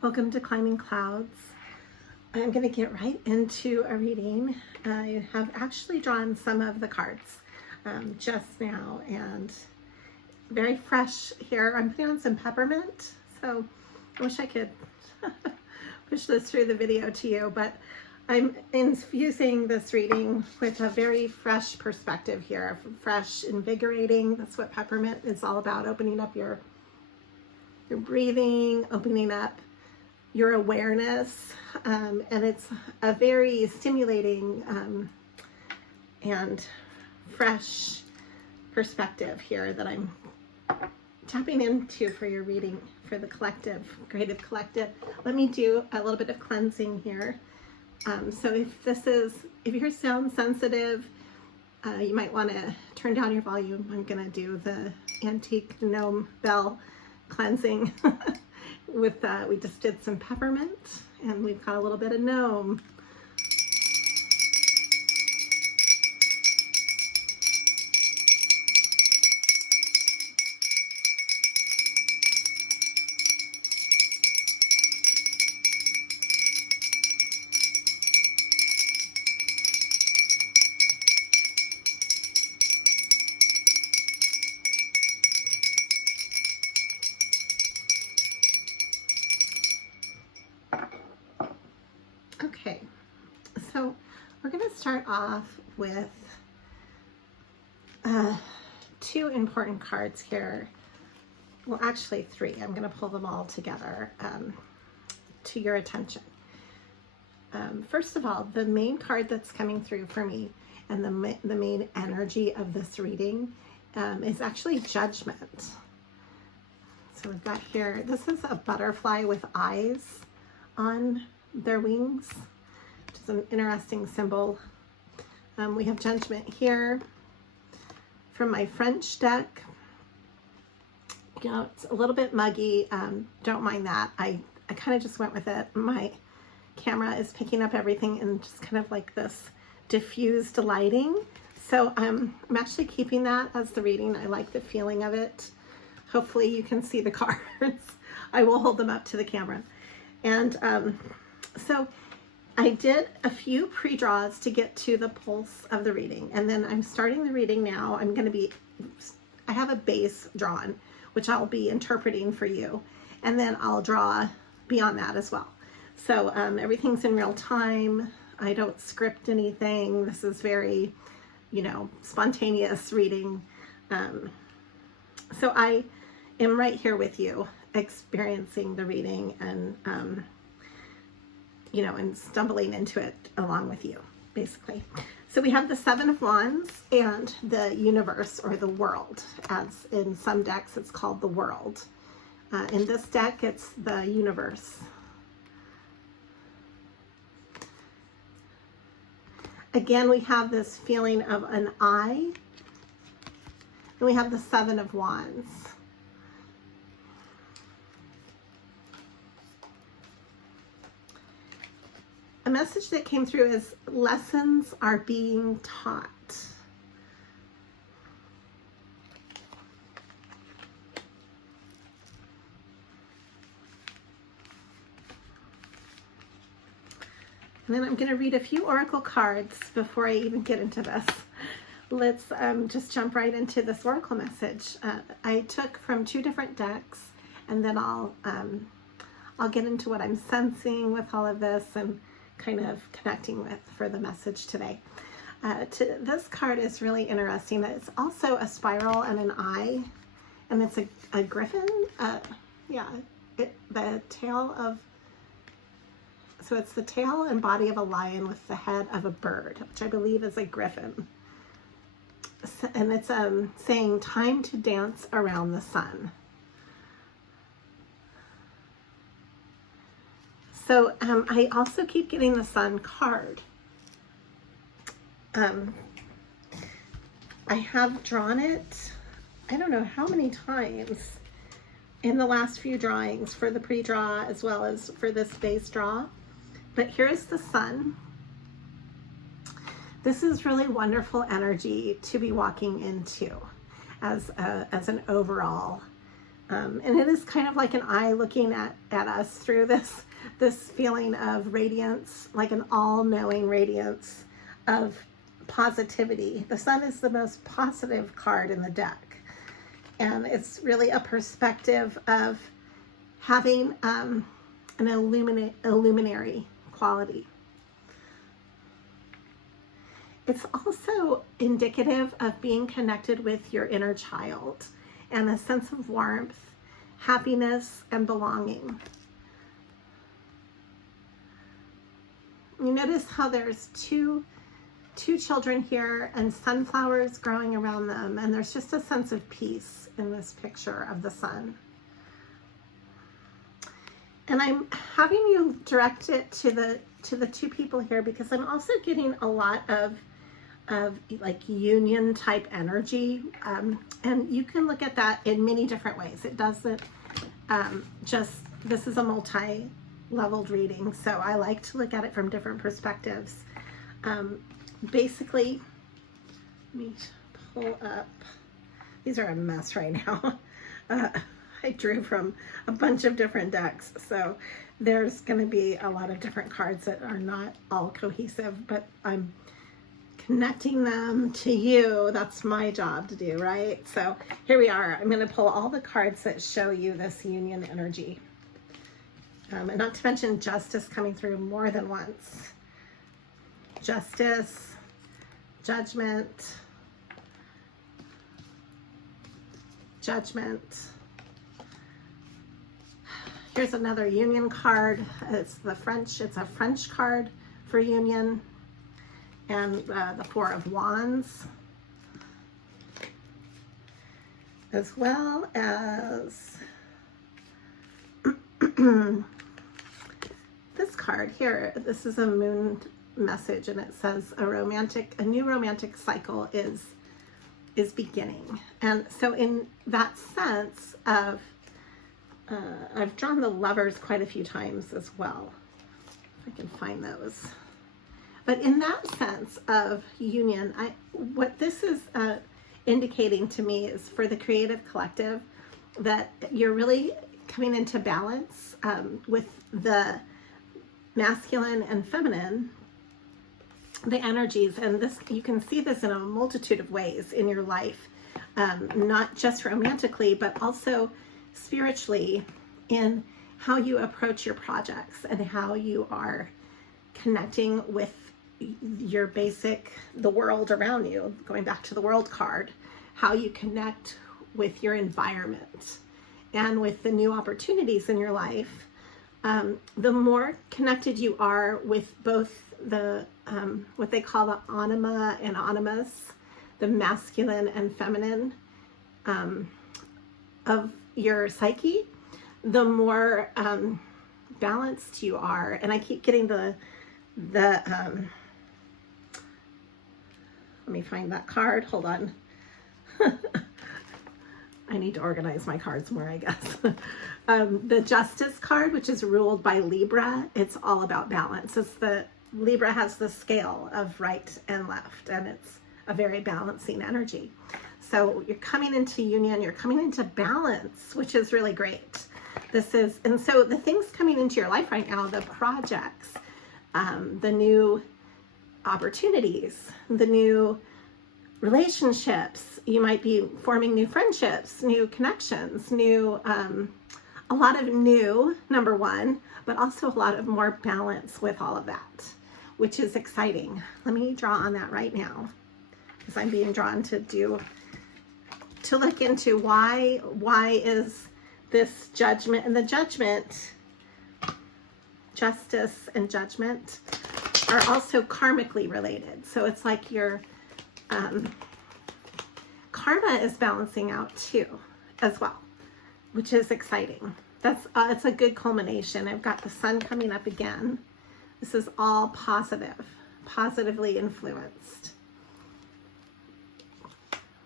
Welcome to Climbing Clouds. I'm going to get right into a reading. I have actually drawn some of the cards just now and very fresh here. I'm putting on some peppermint, so I wish I could push this through the video to you, but I'm infusing this reading with a very fresh perspective here, fresh, invigorating. That's what peppermint is all about, opening up your breathing, opening up your awareness, and it's a very stimulating and fresh perspective here that I'm tapping into for your reading for the collective, creative collective. Let me do a little bit of cleansing here. So if you're sound sensitive, you might want to turn down your volume. I'm gonna do the antique gnome bell cleansing with we just did some peppermint and we've got a little bit of gnome. Okay, so we're going to start off with two important cards here. Well, actually three. I'm going to pull them all together to your attention. First of all, the main card that's coming through for me and the main energy of this reading is actually judgment. So we've got here, this is a butterfly with eyes on their wings, which is an interesting symbol. We have judgment here from my French deck. You know, it's a little bit muggy. Don't mind that. I kind of just went with it. My camera is picking up everything in just kind of like this diffused lighting. So I'm actually keeping that as the reading. I like the feeling of it. Hopefully you can see the cards. I will hold them up to the camera. And so I did a few pre-draws to get to the pulse of the reading, and then I'm starting the reading now. I have a base drawn, which I'll be interpreting for you, and then I'll draw beyond that as well. So everything's in real time. I don't script anything. This is very, spontaneous reading. So I am right here with you, experiencing the reading and and stumbling into it along with you, basically. So we have the Seven of Wands and the universe, or the world, as in some decks it's called the world. In this deck, it's the universe. Again, we have this feeling of an eye, and we have the Seven of Wands. A message that came through is lessons are being taught. And then I'm going to read a few oracle cards before I even get into this. Let's just jump right into this oracle message. I took from two different decks, and then I'll get into what I'm sensing with all of this and kind of connecting with for the message today. This card is really interesting. It's also a spiral and an eye, and it's a griffin. The tail of, so it's the tail and body of a lion with the head of a bird, which I believe is a griffin. And it's saying time to dance around the sun. So I also keep getting the Sun card. I have drawn it, I don't know how many times in the last few drawings for the pre-draw as well as for this base draw. But here's the Sun. This is really wonderful energy to be walking into as an overall And it is kind of like an eye looking at us through this feeling of radiance, like an all-knowing radiance of positivity. The sun is the most positive card in the deck. And it's really a perspective of having an illuminary quality. It's also indicative of being connected with your inner child and a sense of warmth, happiness, and belonging. You notice how there's two children here and sunflowers growing around them, and there's just a sense of peace in this picture of the sun. And I'm having you direct it to the two people here because I'm also getting a lot of like union type energy, and you can look at that in many different ways. It doesn't this is a multi-leveled reading, so I like to look at it from different perspectives. Basically, let me pull up, these are a mess right now. I drew from a bunch of different decks, so there's going to be a lot of different cards that are not all cohesive, but I'm connecting them to you. That's my job to do, right? So here we are. I'm going to pull all the cards that show you this union energy. And not to mention justice coming through more than once. Justice, judgment, judgment. Here's another union card. It's a French card for union. And the Four of Wands, as well as this card here. This is a moon message, and it says a new romantic cycle is beginning. And so in that sense of I've drawn the lovers quite a few times as well, if I can find those. But in that sense of union, what this is indicating to me is for the creative collective that you're really coming into balance with the masculine and feminine, the energies. And this, you can see this in a multitude of ways in your life, not just romantically, but also spiritually, in how you approach your projects and how you are connecting with your the world around you, going back to the world card, how you connect with your environment and with the new opportunities in your life. The more connected you are with both the what they call the anima and animus, the masculine and feminine of your psyche, the more balanced you are. And I keep getting the let me find that card. Hold on. I need to organize my cards more, I guess. The Justice card, which is ruled by Libra, it's all about balance. Libra has the scale of right and left, and it's a very balancing energy. So you're coming into union, you're coming into balance, which is really great. And so the things coming into your life right now, the projects, the new opportunities, the new relationships, you might be forming new friendships, new connections, a lot of new, number one, but also a lot of more balance with all of that, which is exciting. Let me draw on that right now, because I'm being drawn to look into why is this judgment, and the judgment, justice and judgment are also karmically related. So it's like your karma is balancing out too as well, which is exciting. It's a good culmination. I've got the sun coming up again. This is all positively influenced,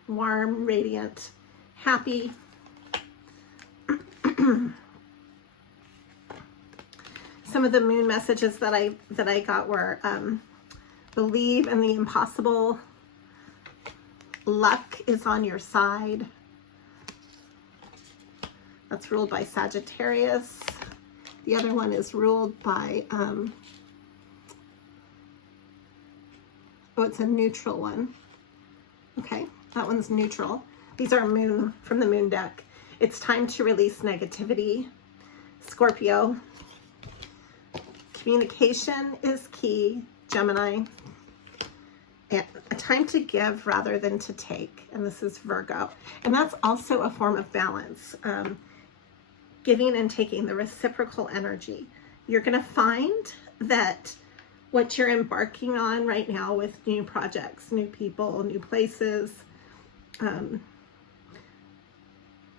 warm, radiant, happy. Some of the moon messages that I got were believe in the impossible, luck is on your side, That's ruled by Sagittarius. The other one is ruled by, oh, it's a neutral one. Okay, that one's neutral. These are moon, from the moon deck. It's time to release negativity. Scorpio. Communication is key, Gemini. And a time to give rather than to take. And this is Virgo. And that's also a form of balance. Giving and taking, the reciprocal energy. You're going to find that what you're embarking on right now with new projects, new people, new places,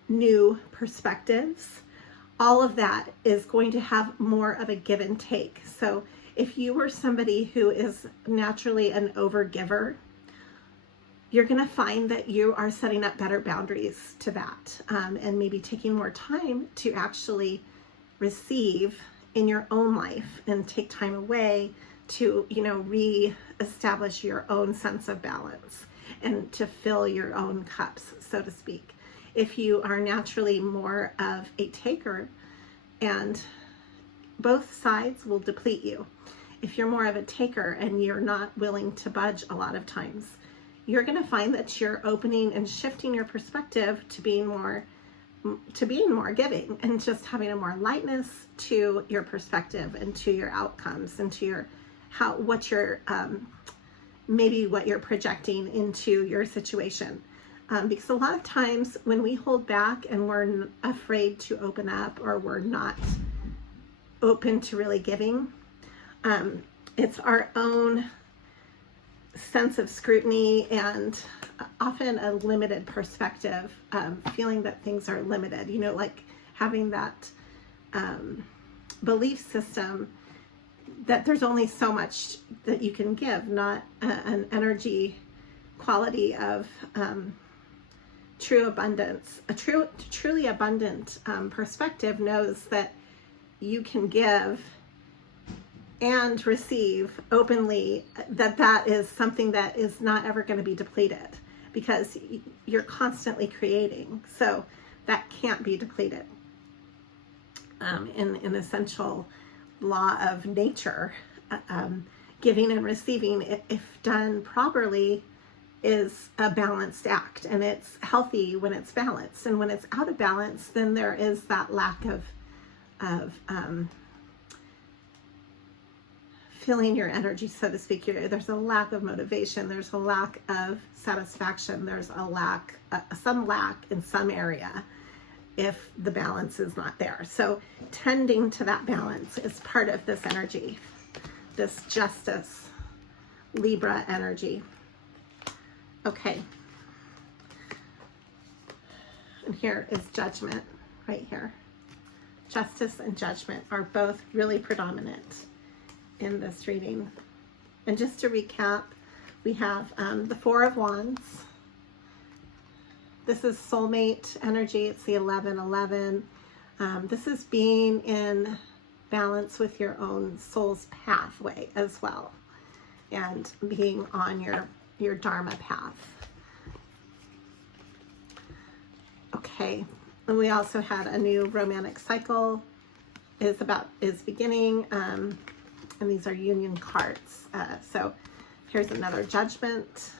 new perspectives, all of that is going to have more of a give and take. So if you were somebody who is naturally an overgiver, you're going to find that you are setting up better boundaries to that, and maybe taking more time to actually receive in your own life and take time away to, you know, re-establish your own sense of balance and to fill your own cups, so to speak. If you are naturally more of a taker, and both sides will deplete you. If you're more of a taker and you're not willing to budge a lot of times, you're going to find that you're opening and shifting your perspective to being more giving, and just having a more lightness to your perspective and to your outcomes and to your what you're maybe what you're projecting into your situation. Because a lot of times when we hold back and we're afraid to open up, or we're not open to really giving, it's our own sense of scrutiny and often a limited perspective, feeling that things are limited, you know, like having that belief system that there's only so much that you can give, not an energy quality of true abundance. A truly abundant perspective knows that you can give and receive openly, that is something that is not ever going to be depleted, because you're constantly creating, so that can't be depleted. In an essential law of nature, giving and receiving, if done properly, is a balanced act, and it's healthy when it's balanced. And when it's out of balance, then there is that lack of filling your energy, so to speak. There's a lack of motivation, there's a lack of satisfaction, there's a lack, some lack in some area if the balance is not there. So tending to that balance is part of this energy, this justice, Libra energy. Okay. And here is judgment right here. Justice and judgment are both really predominant in this reading. And just to recap, we have the Four of Wands. This is soulmate energy. It's the 11-11. This is being in balance with your own soul's pathway as well, and being on your Dharma path. Okay, and we also had a new romantic cycle is beginning, and these are union cards. So here's another judgment.